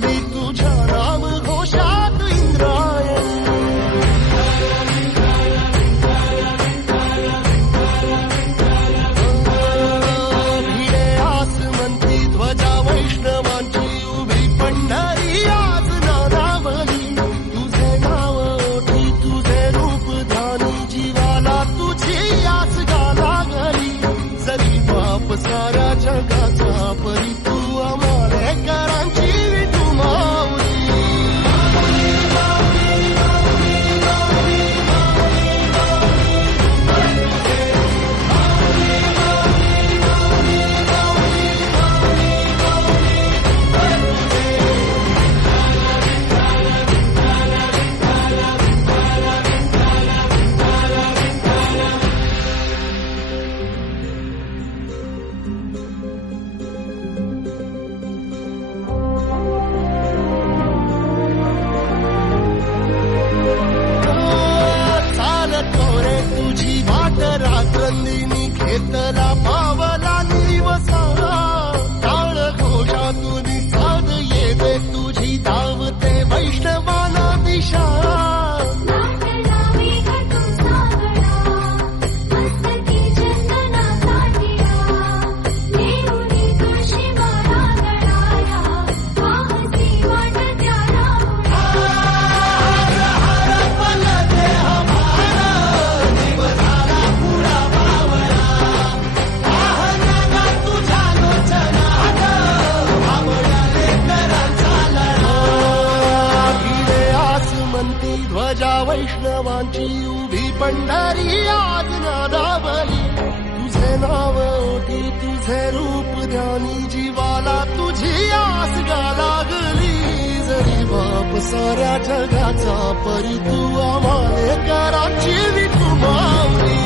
झाली तुझ्या नाम घोषात इंद्रायणी. भिडे आसमंती ध्वजा वैष्णवांची उभी पंढरी आज नानावली. तुझे नाव ओठी तुझे रूप ध्यानी जीवाला तुझी आस गा लागली. जरी बाप साऱ्या जगाचा परी तू आमालेकरांची विठू माऊली. तुझी वाट रात्रंदिनी घेतला पावला निवसा. टाळ घोषातून साध येते तुझी धावते वैष्णवाला दिशा. ध्वजा वैष्णवांची उभी पंढरी आज नादावली. तुझे नाव ओठी तुझे रूप ध्यानी जीवाला तुझी आस गा लागली. जरी बाप साऱ्या जगाचा परी तू आमालेकरांची विठू माऊली.